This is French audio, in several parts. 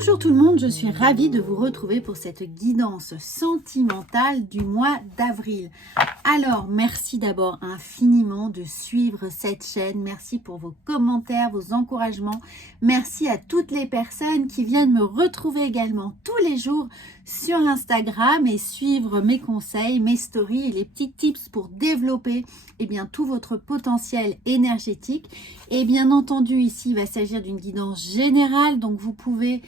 Bonjour tout le monde, je suis ravie de vous retrouver pour cette guidance sentimentale du mois d'avril. Alors, merci d'abord infiniment de suivre cette chaîne. Merci pour vos commentaires, vos encouragements. Merci à toutes les personnes qui viennent me retrouver également tous les jours sur Instagram et suivre mes conseils, mes stories et les petits tips pour développer tout votre potentiel énergétique. Et bien entendu, ici, il va s'agir d'une guidance générale, donc vous pouvez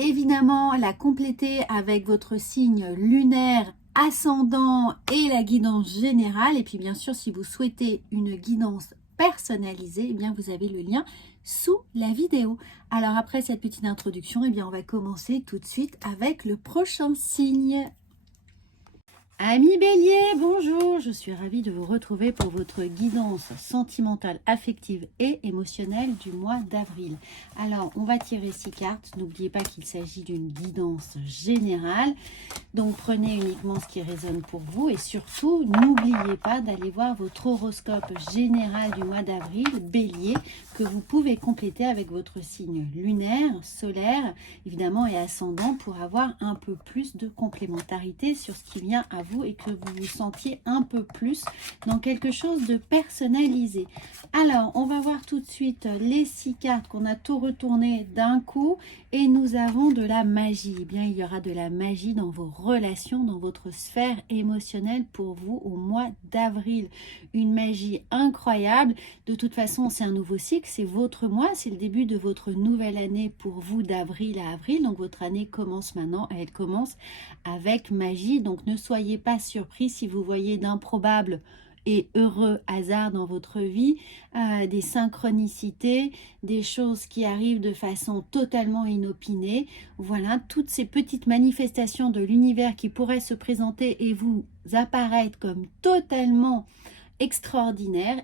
évidemment la compléter avec votre signe lunaire, ascendant et la guidance générale. Et puis bien sûr, si vous souhaitez une guidance personnalisée, vous avez le lien sous la vidéo. Alors après cette petite introduction, on va commencer tout de suite avec le prochain signe. Amis Bélier, bonjour, je suis ravie de vous retrouver pour votre guidance sentimentale, affective et émotionnelle du mois d'avril. Alors, on va tirer 6 cartes. N'oubliez pas qu'il s'agit d'une guidance générale. Donc, prenez uniquement ce qui résonne pour vous et surtout, n'oubliez pas d'aller voir votre horoscope général du mois d'avril, Bélier, que vous pouvez compléter avec votre signe lunaire, solaire, évidemment, et ascendant pour avoir un peu plus de complémentarité sur ce qui vient à vous et que vous vous sentiez un peu plus dans quelque chose de personnalisé. Alors, on va voir tout de suite les 6 cartes qu'on a tout retourné d'un coup et nous avons de la magie. Il y aura de la magie dans vos relations, dans votre sphère émotionnelle pour vous au mois d'avril. Une magie incroyable. De toute façon, c'est un nouveau cycle, c'est votre mois, c'est le début de votre nouvelle année pour vous d'avril à avril. Donc, votre année commence maintenant et elle commence avec magie. Donc, ne soyez pas surpris si vous voyez d'improbables et heureux hasards dans votre vie, des synchronicités, des choses qui arrivent de façon totalement inopinée. Voilà, toutes ces petites manifestations de l'univers qui pourraient se présenter et vous apparaître comme totalement extraordinaires,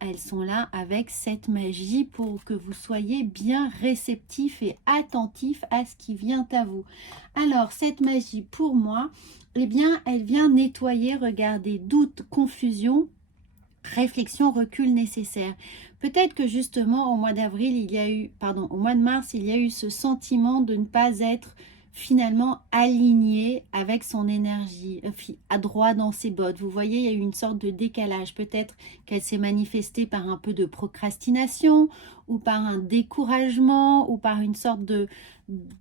elles sont là avec cette magie pour que vous soyez bien réceptif et attentif à ce qui vient à vous. Alors, cette magie, pour moi, elle vient nettoyer, regardez, doute, confusion, réflexion, recul nécessaire. Peut-être que justement, au mois d'avril, au mois de mars, il y a eu ce sentiment de ne pas être finalement aligné avec son énergie, à droit dans ses bottes. Vous voyez, il y a eu une sorte de décalage. Peut-être qu'elle s'est manifestée par un peu de procrastination ou par un découragement ou par une sorte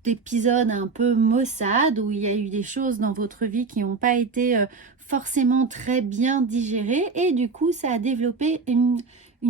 d'épisode un peu maussade où il y a eu des choses dans votre vie qui n'ont pas été forcément très bien digérées et du coup, ça a développé une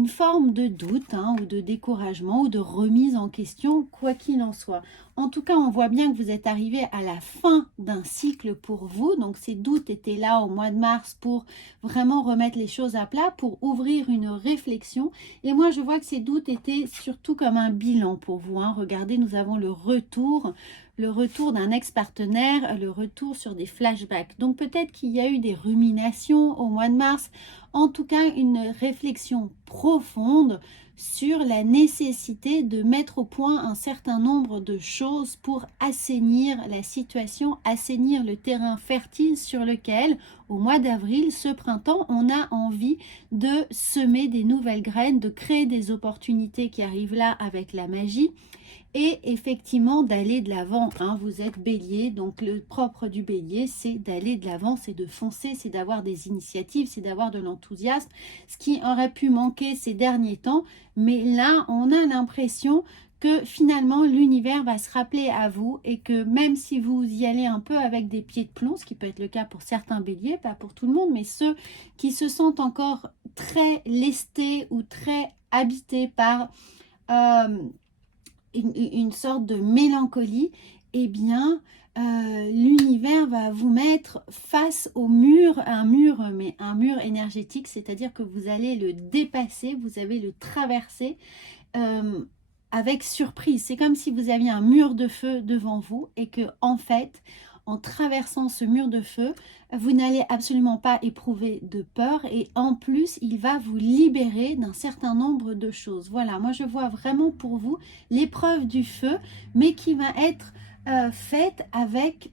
forme de doute ou de découragement ou de remise en question, quoi qu'il en soit. En tout cas, on voit bien que vous êtes arrivé à la fin d'un cycle pour vous. Donc, ces doutes étaient là au mois de mars pour vraiment remettre les choses à plat, pour ouvrir une réflexion. Et moi, je vois que ces doutes étaient surtout comme un bilan pour vous. Regardez, nous avons le retour d'un ex-partenaire, le retour sur des flashbacks. Donc, peut-être qu'il y a eu des ruminations au mois de mars. En tout cas, une réflexion profonde sur la nécessité de mettre au point un certain nombre de choses pour assainir la situation, assainir le terrain fertile sur lequel, au mois d'avril, ce printemps, on a envie de semer des nouvelles graines, de créer des opportunités qui arrivent là avec la magie. Et effectivement d'aller de l'avant. Vous êtes bélier, donc le propre du bélier, c'est d'aller de l'avant, c'est de foncer, c'est d'avoir des initiatives, c'est d'avoir de l'enthousiasme, ce qui aurait pu manquer ces derniers temps. Mais là, on a l'impression que finalement l'univers va se rappeler à vous et que même si vous y allez un peu avec des pieds de plomb, ce qui peut être le cas pour certains béliers, pas pour tout le monde, mais ceux qui se sentent encore très lestés ou très habités par une sorte de mélancolie, l'univers va vous mettre face au mur, un mur énergétique, c'est-à-dire que vous allez le dépasser, vous allez le traverser avec surprise. C'est comme si vous aviez un mur de feu devant vous et que en fait, en traversant ce mur de feu, vous n'allez absolument pas éprouver de peur et en plus, il va vous libérer d'un certain nombre de choses. Voilà, moi je vois vraiment pour vous l'épreuve du feu, mais qui va être faite avec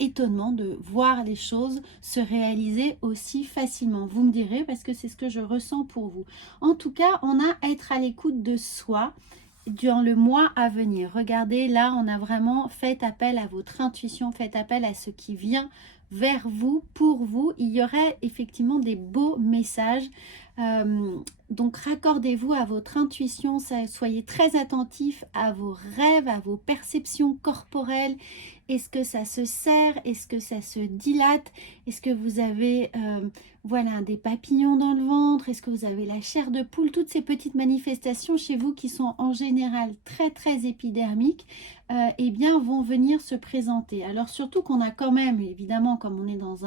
étonnement de voir les choses se réaliser aussi facilement. Vous me direz, parce que c'est ce que je ressens pour vous. En tout cas, on a à être à l'écoute de soi dans le mois à venir. Regardez, là, on a vraiment fait appel à votre intuition, fait appel à ce qui vient vers vous, pour vous. Il y aurait effectivement des beaux messages. Donc, raccordez-vous à votre intuition, soyez très attentifs à vos rêves, à vos perceptions corporelles. Est-ce que ça se serre? Est-ce que ça se dilate? Est-ce que vous avez voilà, des papillons dans le ventre? Est-ce que vous avez la chair de poule? Toutes ces petites manifestations chez vous qui sont en général très très épidermiques, eh bien vont venir se présenter. Alors surtout qu'on a quand même, évidemment, comme on est dans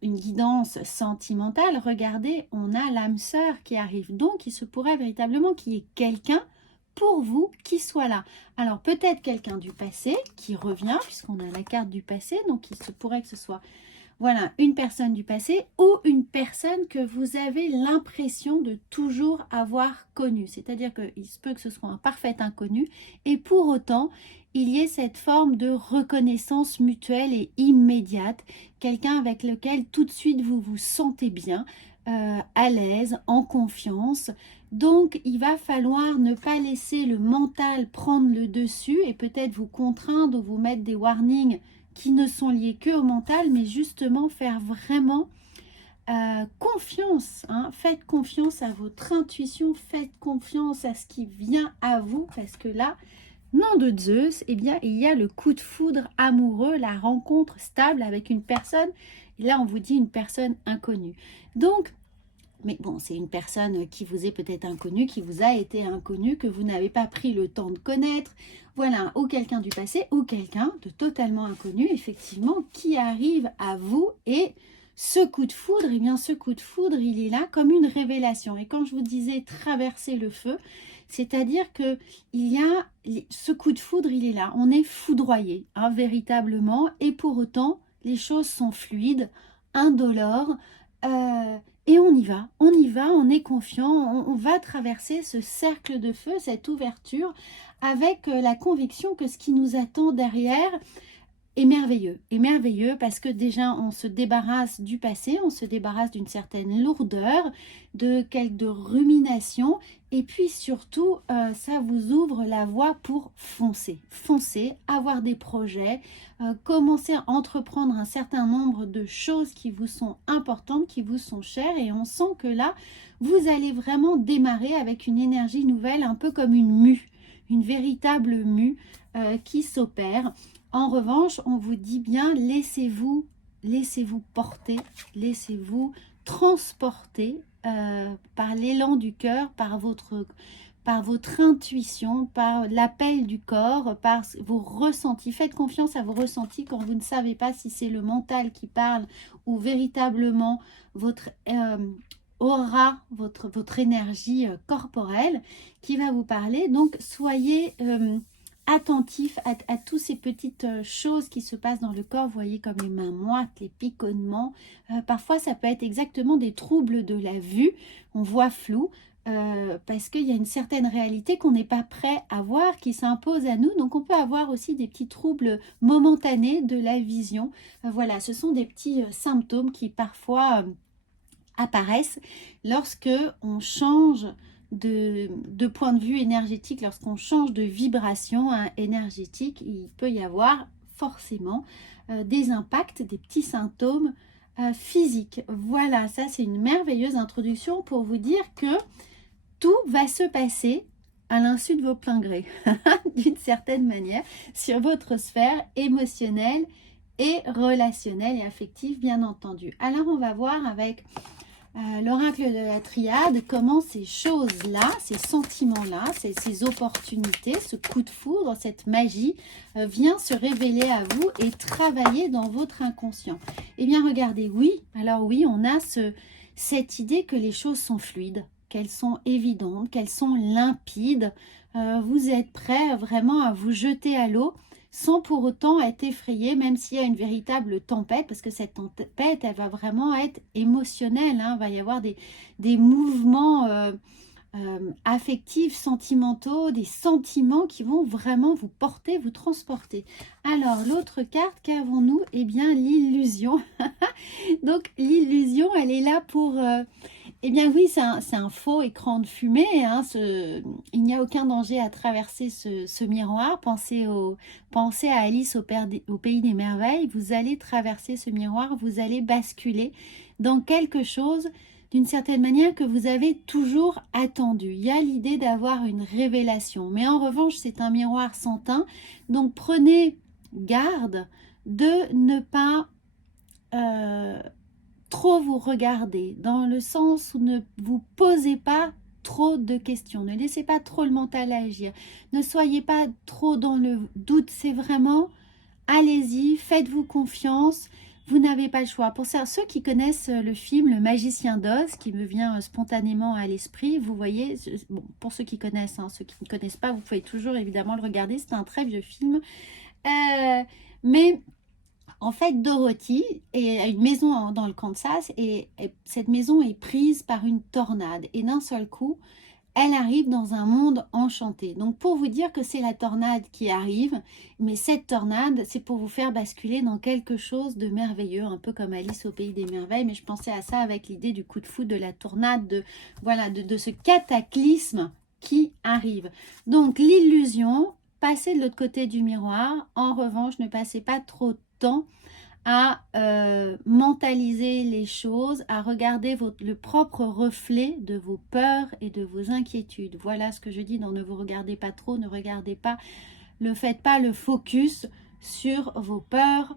une guidance sentimentale, regardez, on a l'âme sœur qui arrive. Donc il se pourrait véritablement qu'il y ait quelqu'un pour vous qui soit là. Alors peut-être quelqu'un du passé qui revient, puisqu'on a la carte du passé, donc il se pourrait que ce soit voilà, une personne du passé ou une personne que vous avez l'impression de toujours avoir connue. C'est-à-dire qu'il se peut que ce soit un parfait inconnu et pour autant, il y ait cette forme de reconnaissance mutuelle et immédiate. Quelqu'un avec lequel tout de suite vous vous sentez bien, à l'aise, en confiance. Donc, il va falloir ne pas laisser le mental prendre le dessus et peut-être vous contraindre ou vous mettre des warnings qui ne sont liés que au mental, mais justement faire vraiment confiance. Hein. Faites confiance à votre intuition, faites confiance à ce qui vient à vous, parce que là, nom de Zeus, eh bien, il y a le coup de foudre amoureux, la rencontre stable avec une personne. Et là, on vous dit une personne inconnue. Donc, mais bon, c'est une personne qui vous est peut-être inconnue, qui vous a été inconnue, que vous n'avez pas pris le temps de connaître. Voilà, ou quelqu'un du passé, ou quelqu'un de totalement inconnu, effectivement, qui arrive à vous. Et ce coup de foudre, eh bien, ce coup de foudre, il est là comme une révélation. Et quand je vous disais traverser le feu, c'est-à-dire que il y a ce coup de foudre, il est là. On est foudroyé, hein, véritablement. Et pour autant, les choses sont fluides, indolores. Et on y va, on est confiant, on va traverser ce cercle de feu, cette ouverture, avec la conviction que ce qui nous attend derrière est merveilleux parce que déjà on se débarrasse du passé, on se débarrasse d'une certaine lourdeur, de quelques ruminations, et puis surtout ça vous ouvre la voie pour foncer, avoir des projets, commencer à entreprendre un certain nombre de choses qui vous sont importantes, qui vous sont chères, et on sent que là vous allez vraiment démarrer avec une énergie nouvelle, un peu comme une mue, une véritable mue qui s'opère. En revanche, on vous dit bien, laissez-vous porter, laissez-vous transporter par l'élan du cœur, par votre intuition, par l'appel du corps, par vos ressentis. Faites confiance à vos ressentis quand vous ne savez pas si c'est le mental qui parle ou véritablement votre aura, votre énergie corporelle qui va vous parler. Donc, soyez attentif à toutes ces petites choses qui se passent dans le corps. Vous voyez comme les mains moites, les picotements. Parfois, ça peut être exactement des troubles de la vue. On voit flou parce qu'il y a une certaine réalité qu'on n'est pas prêt à voir, qui s'impose à nous. Donc, on peut avoir aussi des petits troubles momentanés de la vision. Voilà, ce sont des petits symptômes qui parfois apparaissent lorsque on change de point de vue énergétique, lorsqu'on change de vibration énergétique. Il peut y avoir forcément des impacts, des petits symptômes physiques. Voilà, ça c'est une merveilleuse introduction pour vous dire que tout va se passer à l'insu de vos pleins grés, d'une certaine manière, sur votre sphère émotionnelle et relationnelle et affective, bien entendu. Alors on va voir avec l'oracle de la triade, comment ces choses-là, ces sentiments-là, ces opportunités, ce coup de foudre, cette magie vient se révéler à vous et travailler dans votre inconscient. Eh bien, regardez, oui, alors oui, on a cette idée que les choses sont fluides, qu'elles sont évidentes, qu'elles sont limpides. Vous êtes prêt vraiment à vous jeter à l'eau sans pour autant être effrayé, même s'il y a une véritable tempête, parce que cette tempête, elle va vraiment être émotionnelle, hein. Il va y avoir des mouvements affectifs, sentimentaux, des sentiments qui vont vraiment vous porter, vous transporter. Alors, l'autre carte, qu'avons-nous? Eh bien, l'illusion. Donc, l'illusion, elle est là pour Eh bien oui, c'est un faux écran de fumée, hein, il n'y a aucun danger à traverser ce miroir. Pensez à Alice au Pays des Merveilles. Vous allez traverser ce miroir, vous allez basculer dans quelque chose d'une certaine manière que vous avez toujours attendu. Il y a l'idée d'avoir une révélation. Mais en revanche, c'est un miroir sans teint. Donc prenez garde de ne pas trop vous regarder, dans le sens où ne vous posez pas trop de questions, ne laissez pas trop le mental agir, ne soyez pas trop dans le doute, c'est vraiment, allez-y, faites-vous confiance, vous n'avez pas le choix. Pour ça, ceux qui connaissent le film Le Magicien d'Oz, qui me vient spontanément à l'esprit, vous voyez, bon, pour ceux qui connaissent, hein, ceux qui ne connaissent pas, vous pouvez toujours évidemment le regarder, c'est un très vieux film, mais en fait, Dorothy a une maison dans le Kansas et cette maison est prise par une tornade. Et d'un seul coup, elle arrive dans un monde enchanté. Donc, pour vous dire que c'est la tornade qui arrive, mais cette tornade, c'est pour vous faire basculer dans quelque chose de merveilleux, un peu comme Alice au Pays des Merveilles. Mais je pensais à ça avec l'idée du coup de foudre, de la tornade, voilà, de ce cataclysme qui arrive. Donc, l'illusion, passez de l'autre côté du miroir. En revanche, ne passez pas trop de temps à mentaliser les choses, à regarder le propre reflet de vos peurs et de vos inquiétudes. Voilà ce que je dis dans ne vous regardez pas trop, ne regardez pas, ne faites pas le focus sur vos peurs,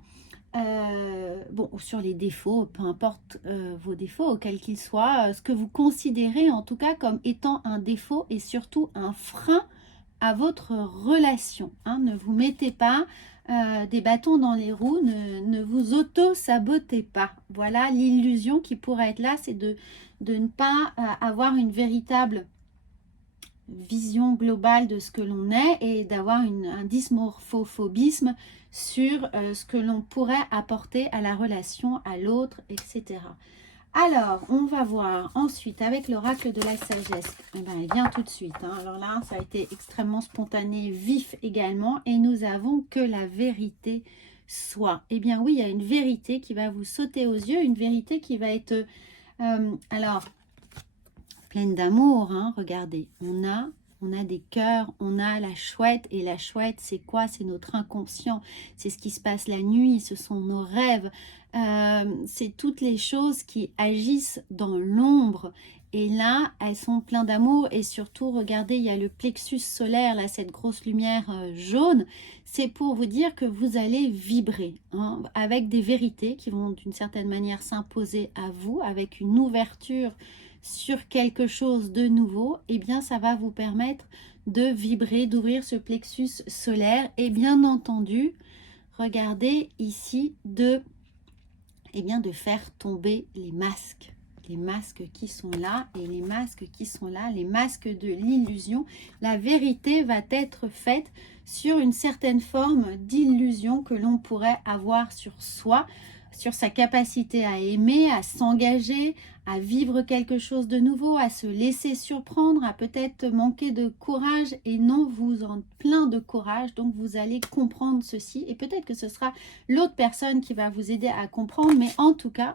bon, sur les défauts, peu importe vos défauts, quels qu'ils soient, ce que vous considérez en tout cas comme étant un défaut et surtout un frein à votre relation. Hein. Ne vous mettez pas des bâtons dans les roues, ne vous auto-sabotez pas. Voilà, l'illusion qui pourrait être là, c'est de ne pas avoir une véritable vision globale de ce que l'on est et d'avoir un dysmorphophobisme sur ce que l'on pourrait apporter à la relation, à l'autre, etc. Alors, on va voir ensuite avec l'oracle de la sagesse. Eh bien, il vient tout de suite. Hein. Alors là, ça a été extrêmement spontané, vif également. Et nous avons que la vérité soit. Eh bien oui, il y a une vérité qui va vous sauter aux yeux. Une vérité qui va être, alors, pleine d'amour. Hein. Regardez, on a des cœurs, on a la chouette. Et la chouette, c'est quoi? C'est notre inconscient. C'est ce qui se passe la nuit, ce sont nos rêves. C'est toutes les choses qui agissent dans l'ombre. Et là, elles sont pleines d'amour. Et surtout, regardez, il y a le plexus solaire, là, cette grosse lumière jaune. C'est pour vous dire que vous allez vibrer hein, avec des vérités qui vont d'une certaine manière s'imposer à vous, avec une ouverture sur quelque chose de nouveau, eh bien ça va vous permettre de vibrer, d'ouvrir ce plexus solaire et bien entendu, regardez ici eh bien, de faire tomber les masques qui sont là et les masques qui sont là, les masques de l'illusion. La vérité va être faite sur une certaine forme d'illusion que l'on pourrait avoir sur soi, sur sa capacité à aimer, à s'engager, à vivre quelque chose de nouveau, à se laisser surprendre, à peut-être manquer de courage et non, vous en plein de courage, donc vous allez comprendre ceci et peut-être que ce sera l'autre personne qui va vous aider à comprendre, mais en tout cas,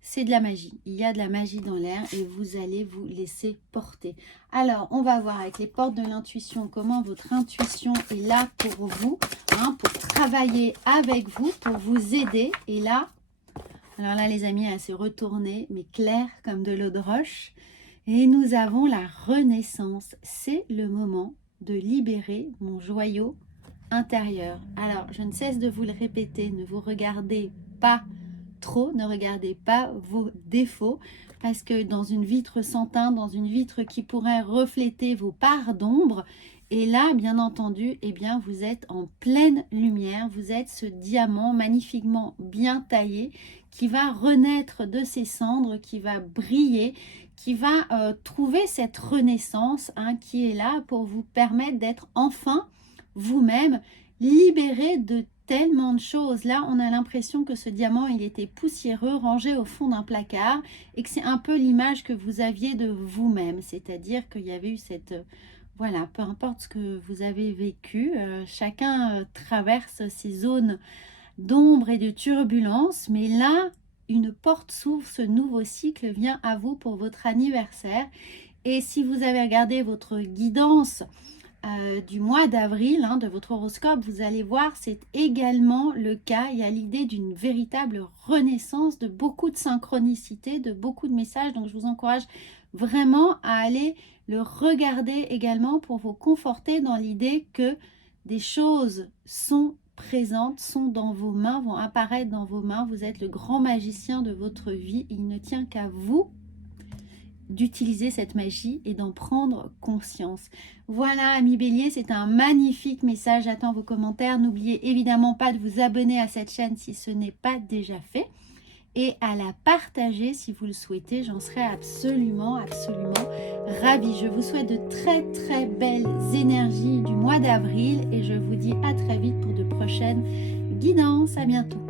c'est de la magie. Il y a de la magie dans l'air et vous allez vous laisser porter. Alors, on va voir avec les portes de l'intuition comment votre intuition est là pour vous, hein, pour travailler avec vous, pour vous aider. Et là, alors là, les amis, elle s'est retournée, mais claire comme de l'eau de roche. Et nous avons la renaissance. C'est le moment de libérer mon joyau intérieur. Alors, je ne cesse de vous le répéter, ne vous regardez pas trop, ne regardez pas vos défauts parce que dans une vitre sans teint, dans une vitre qui pourrait refléter vos parts d'ombre, et là bien entendu eh bien vous êtes en pleine lumière, vous êtes ce diamant magnifiquement bien taillé qui va renaître de ses cendres, qui va briller, qui va trouver cette renaissance hein, qui est là pour vous permettre d'être enfin vous-même libéré de tellement de choses. Là, on a l'impression que ce diamant, il était poussiéreux, rangé au fond d'un placard et que c'est un peu l'image que vous aviez de vous-même. C'est-à-dire qu'il y avait eu cette... Voilà, peu importe ce que vous avez vécu, chacun traverse ces zones d'ombre et de turbulence, mais là, une porte s'ouvre, ce nouveau cycle vient à vous pour votre anniversaire. Et si vous avez regardé votre guidance du mois d'avril, de votre horoscope, vous allez voir, c'est également le cas. Il y a l'idée d'une véritable renaissance, de beaucoup de synchronicité, de beaucoup de messages. Donc, je vous encourage vraiment à aller le regarder également pour vous conforter dans l'idée que des choses sont présentes, sont dans vos mains, vont apparaître dans vos mains. Vous êtes le grand magicien de votre vie. Il ne tient qu'à vous d'utiliser cette magie et d'en prendre conscience. Voilà, amis Bélier, c'est un magnifique message. J'attends vos commentaires. N'oubliez évidemment pas de vous abonner à cette chaîne si ce n'est pas déjà fait et à la partager si vous le souhaitez. J'en serais absolument ravie. Je vous souhaite de très belles énergies du mois d'avril et je vous dis à très vite pour de prochaines guidances. À bientôt.